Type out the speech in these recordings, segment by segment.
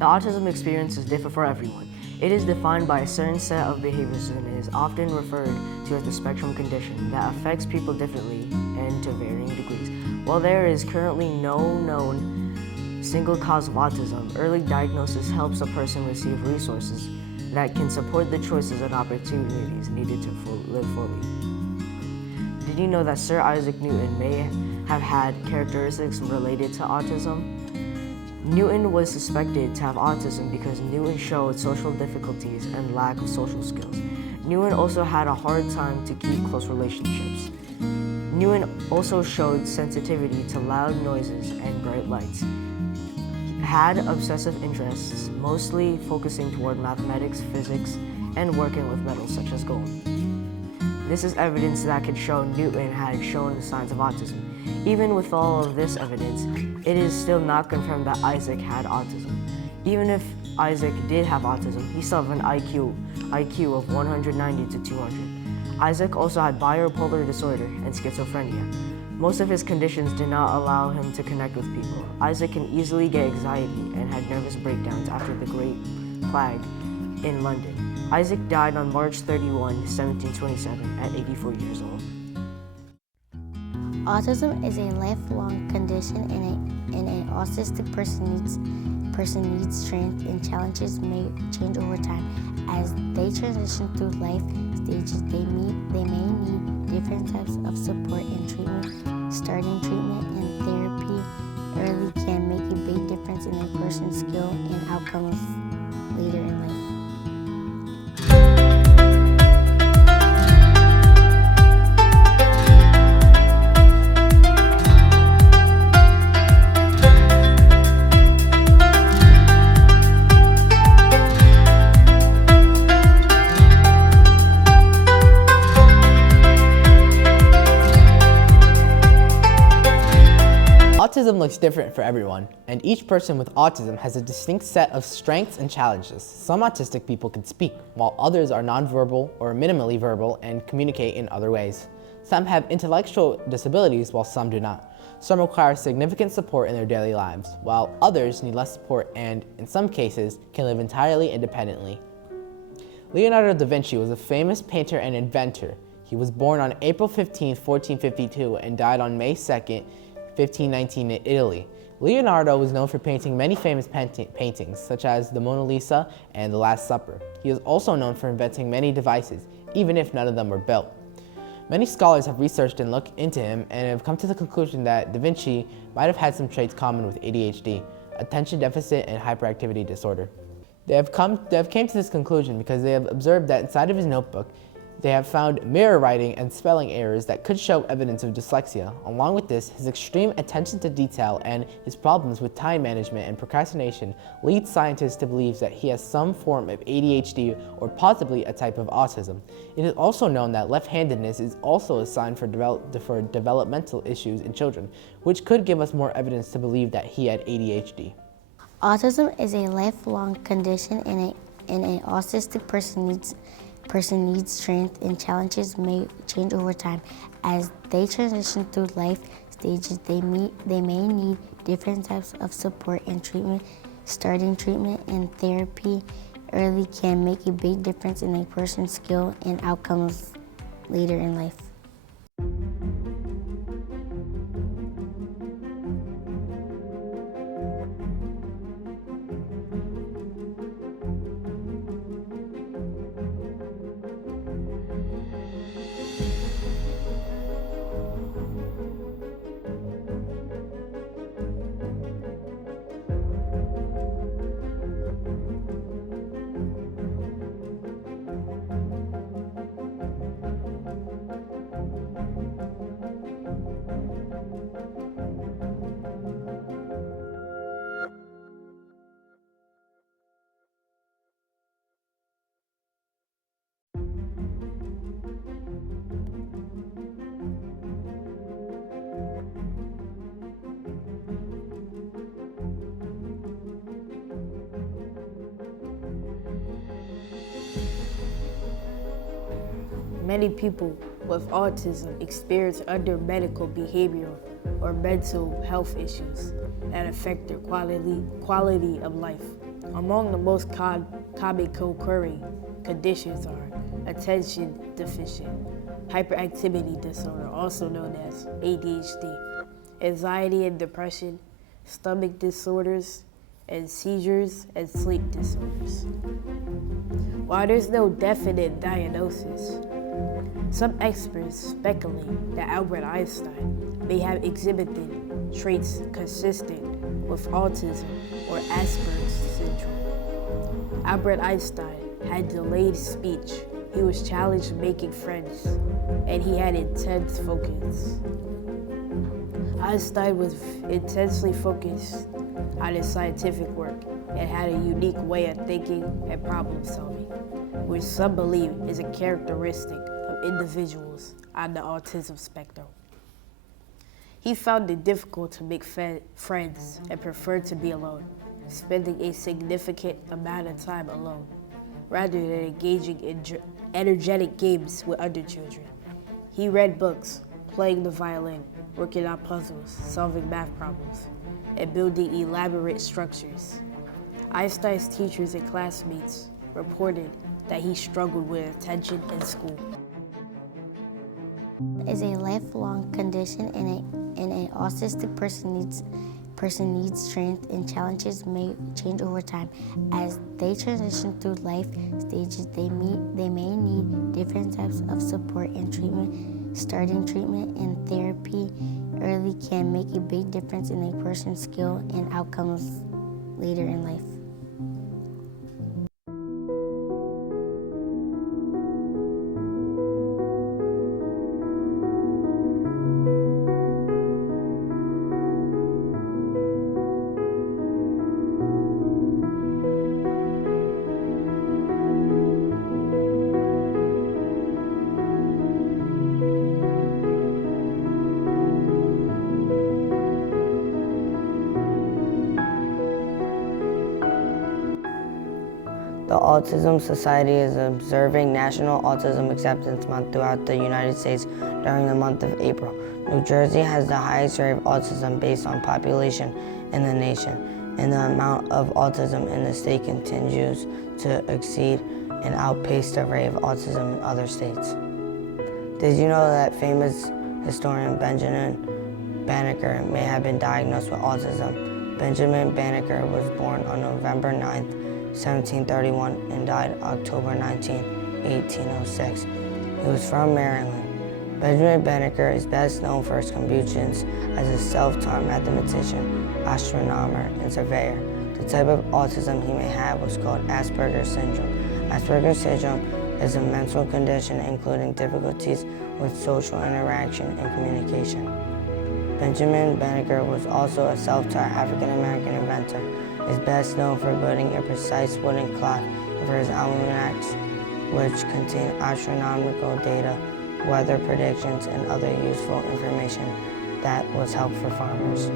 The autism experience is different for everyone. It is defined by a certain set of behaviors and is often referred to as the spectrum condition that affects people differently and to varying degrees. While there is currently no known single cause of autism, early diagnosis helps a person receive resources that can support the choices and opportunities needed to live fully. Did you know that Sir Isaac Newton may have had characteristics related to autism? Newton was suspected to have autism because Newton showed social difficulties and lack of social skills. Newton also had a hard time to keep close relationships. Newton also showed sensitivity to loud noises and bright lights. He had obsessive interests, mostly focusing toward mathematics, physics, and working with metals such as gold. This is evidence that could show Newton had shown the signs of autism. Even with all of this evidence, it is still not confirmed that Isaac had autism. Even if Isaac did have autism, he still had an IQ of 190 to 200. Isaac also had bipolar disorder and schizophrenia. Most of his conditions did not allow him to connect with people. Isaac can easily get anxiety and had nervous breakdowns after the Great Plague in London. Isaac died on March 31, 1727, at 84 years old. Autism is a lifelong condition, and an autistic person needs strength, and challenges may change over time. As they transition through life stages, they may need different types of support and treatment. Starting treatment and therapy early can make a big difference in a person's skill and outcomes later in life. Autism looks different for everyone, and each person with autism has a distinct set of strengths and challenges. Some autistic people can speak, while others are nonverbal or minimally verbal and communicate in other ways. Some have intellectual disabilities, while some do not. Some require significant support in their daily lives, while others need less support and, in some cases, can live entirely independently. Leonardo da Vinci was a famous painter and inventor. He was born on April 15, 1452, and died on May 2, 1519 in Italy. Leonardo was known for painting many famous paintings, such as the Mona Lisa and the Last Supper. He is also known for inventing many devices, even if none of them were built. Many scholars have researched and looked into him and have come to the conclusion that Da Vinci might have had some traits common with ADHD, attention deficit and hyperactivity disorder. They have came to this conclusion because they have observed that inside of his notebook, they have found mirror writing and spelling errors that could show evidence of dyslexia. Along with this, his extreme attention to detail and his problems with time management and procrastination lead scientists to believe that he has some form of ADHD or possibly a type of autism. It is also known that left-handedness is also a sign for developmental issues in children, which could give us more evidence to believe that he had ADHD. Autism is a lifelong condition, and an autistic person needs strength, and challenges may change over time. As they transition through life stages, they may need different types of support and treatment. Starting treatment and therapy early can make a big difference in a person's skill and outcomes later in life. Many people with autism experience other medical, behavioral, or mental health issues that affect their quality of life. Among the most common co-occurring conditions are attention deficit hyperactivity disorder, also known as ADHD, anxiety and depression, stomach disorders, and seizures and sleep disorders. While there's no definite diagnosis, some experts speculate that Albert Einstein may have exhibited traits consistent with autism or Asperger's syndrome. Albert Einstein had delayed speech, he was challenged making friends, and he had intense focus. Einstein was intensely focused on his scientific work and had a unique way of thinking and problem solving, which some believe is a characteristic of individuals on the autism spectrum. He found it difficult to make friends and preferred to be alone, spending a significant amount of time alone, rather than engaging in energetic games with other children. He read books, playing the violin, working on puzzles, solving math problems, and building elaborate structures. Einstein's teachers and classmates reported that he struggled with attention in school. Is a lifelong condition and an autistic person needs strength and challenges may change over time. As they transition through life stages, they may need different types of support and treatment. Starting treatment and therapy early can make a big difference in a person's skill and outcomes later in life. The Autism Society is observing National Autism Acceptance Month throughout the United States during the month of April. New Jersey has the highest rate of autism based on population in the nation, and the amount of autism in the state continues to exceed and outpace the rate of autism in other states. Did you know that famous historian Benjamin Banneker may have been diagnosed with autism? Benjamin Banneker was born on November 9th, 1731 and died October 19, 1806. He was from Maryland. Benjamin Banneker is best known for his contributions as a self-taught mathematician, astronomer, and surveyor. The type of autism he may have was called Asperger's syndrome. Asperger's syndrome is a mental condition including difficulties with social interaction and communication. Benjamin Banneker was also a self-taught African-American inventor. He is best known for building a precise wooden clock and for his almanacs, which contain astronomical data, weather predictions, and other useful information that was helpful for farmers.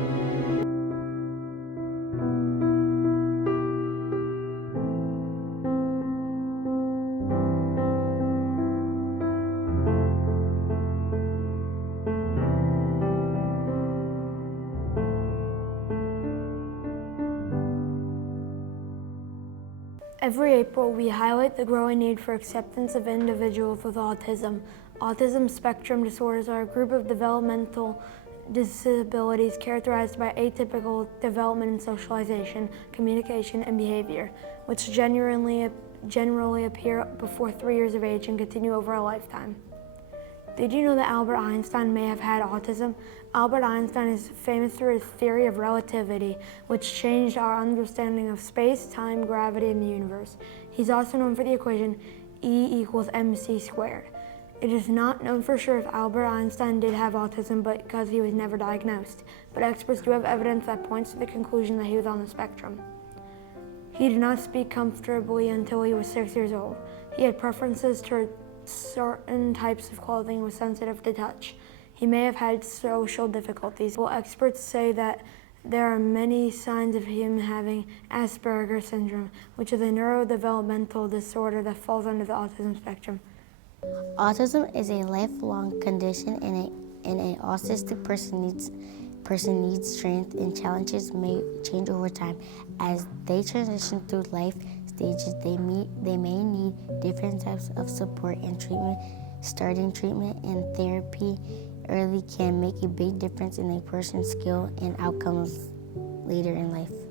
Every April, we highlight the growing need for acceptance of individuals with autism. Autism spectrum disorders are a group of developmental disabilities characterized by atypical development in socialization, communication, and behavior, which generally appear before 3 years of age and continue over a lifetime. Did you know that Albert Einstein may have had autism? Albert Einstein is famous for his theory of relativity, which changed our understanding of space, time, gravity, and the universe. He's also known for the equation E=mc². It is not known for sure if Albert Einstein did have autism because he was never diagnosed, but experts do have evidence that points to the conclusion that he was on the spectrum. He did not speak comfortably until he was 6 years old. He had preferences toward certain types of clothing and was sensitive to touch. He may have had social difficulties. Well, experts say that there are many signs of him having Asperger's syndrome, which is a neurodevelopmental disorder that falls under the autism spectrum. Autism is a lifelong condition and an autistic person person needs strength, and challenges may change over time. As they transition through life stages, they may need different types of support and treatment. Starting treatment and therapy early can make a big difference in a person's skill and outcomes later in life.